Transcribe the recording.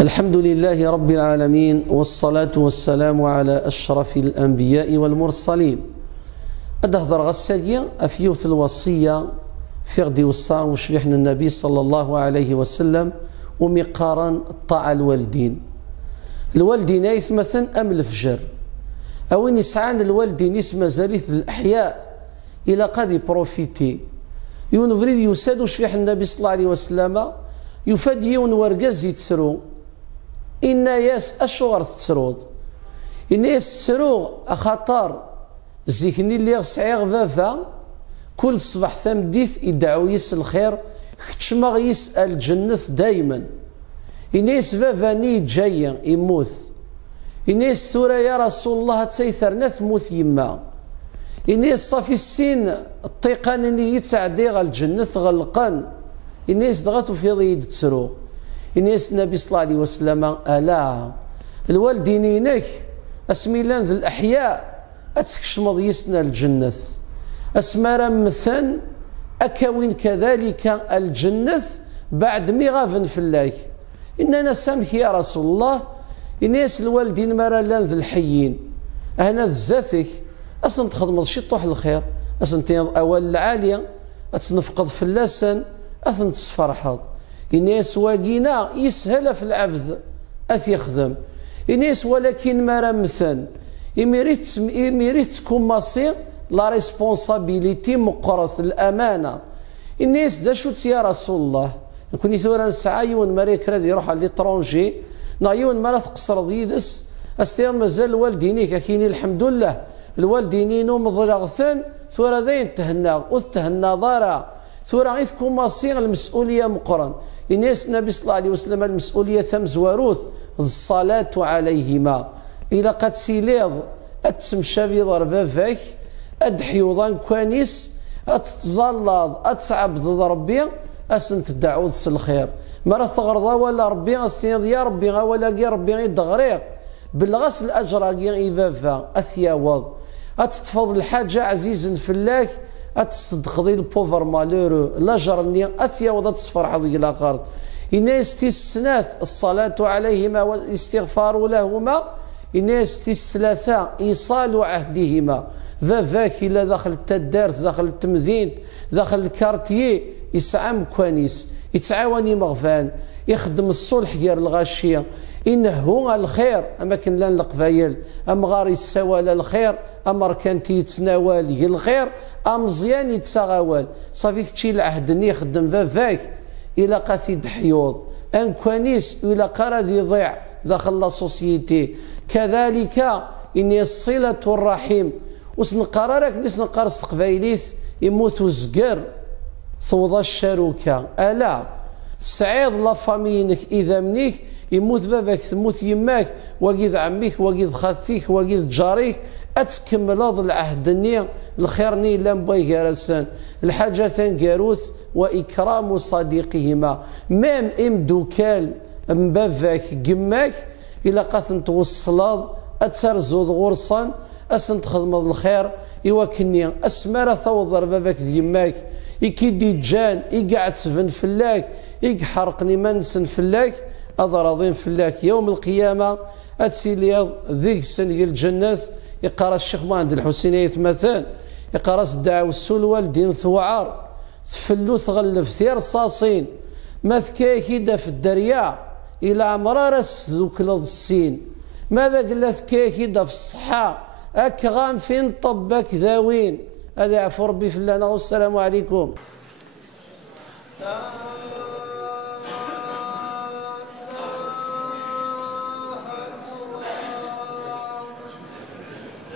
الحمد لله رب العالمين، والصلاة والسلام على أشرف الأنبياء والمرسلين. أدهضر غساقيا أفيوث الوصية في غدي وصا وشبيحنا النبي صلى الله عليه وسلم ومقارن الطاعة الوالدين مثلا أم الفجر أو يسعان الوالدين اسم زاليث الأحياء إلى قد بروفيتي يون فريد يساد وشبيح النبي صلى الله عليه وسلم يفاد يون ورقاز يتسرو إن ياس أشغر تسرود إن ياس تسرو أخطار زيكني اللي سعيغ فافا كل صباح ثمديث يدعو يس الخير كتشمغ يسأل الجنة دايما. إن ياس فافاني جاية يموت إن ياس ثورة يا رسول الله تسيثرنا ثموت يما إن ياس صافي السين الطيقان اللي يتسعدي غا الجنة غلقان إن ياس دغاتو في ضيد تسرو إنيس النبي صلى الله عليه وسلم ألا الوالدين إنك أسميلان ذي الأحياء أتسكشمض يسنا الجنة أسمارا مثلا أكوين كذلك الجنة بعد مغافن في الله إننا سامك يا رسول الله إنيس الوالدين مرا لان ذي الحيين أهنا ذاتك أصلا تخدم شطوح الخير أصلا أول العالية أتنفقد في اللسان أثن تصفرحض إنيس واقينا يسهل في العبد يخدم إنيس ولكن ما رمثن إميريت تكون مصير لا ريسبونسابيليتي مقرث الأمانة إنيس دا شوت يا رسول الله نكوني ثورا نسعى يون ماريك راد يروح على ليترونجي نعيون ما لا تقصر ضيدس أستيض مازال الوالديني كاكيني الحمد لله الوالديني نوم ضلغثن ثورا ذين تهنا وتهنا ضارا ثورا غير تكون مصير المسؤولية مقرن إنيس النبي صلى الله عليه وسلم المسؤولية ثم زواروث الصلاة عليهما إلى قد سيليض أتسمشى في ضربة فاك أدحيوضان كوانيس أتتزلط أتسعبد ربي أسنت الدعوة الخير مرة تغرضا ولا ربي أستيض يا ربي ولا يا ربي يدغريق بالغسل أجراقي إفافا أثياوض أتتفضل الحاجة عزيز في الله أتصدق ذي البوفر مالورو لا جرني أثيا وضا تصفر حظي إلى قرض إن يستثناث الصلاة عليهما والاستغفار لهما إن يستثلاثا إيصال عهدهما فاك إلى داخل التدارس داخل التمذين داخل الكارتيي يسعى كوانيس يتعاوني مغفان يخدم الصلح غير الغاشية إنه هو الخير أما كان لان القبايل أم غاري السوال الخير أمر كان تيتناول الخير أم مزيان يتساغوال صافي كتشي العهد ني يخدم فافاك إلى قاسيد حيوض أن كوانيس إلى قرد يضيع داخل لا سوسيتي كذلك إن الصلة الرحيم وسنقرارك نسنقر قبايليس يموت زقر صوض الشروكة ألا سعيد لا فامينك إذا منيك يموت باباك تموت يماك وقيد عميك وقيد خالتيك وقيد جاريك أتكمل هذا العهد النية الخيرني لم بيك رسان الحاجة كاروث وإكرام صديقهما مام دوكال مبافاك جماك إلى قاثن توصل أترزود غرصا أسن تخدم الخير يوكني أسمار ثوضر باباك يماك يكيدي جان يقعد سفن فلاك يحرقني منسن فلاك أضراضين فلاك يوم القيامة أتسيليض ذيك سنة الجنة يقرأ الشيخ مهند الحسيني مثلا يقرأ الدعوة السول والدين ثوعار تفلو تغلف ثير صاصين مثكا كيدا في الدريا إلى عمرار ذوك الصين ماذا قلت كيدا في الصحة أكغام فين طبك ذاوين هذا عفو ربي في الله والسلام عليكم.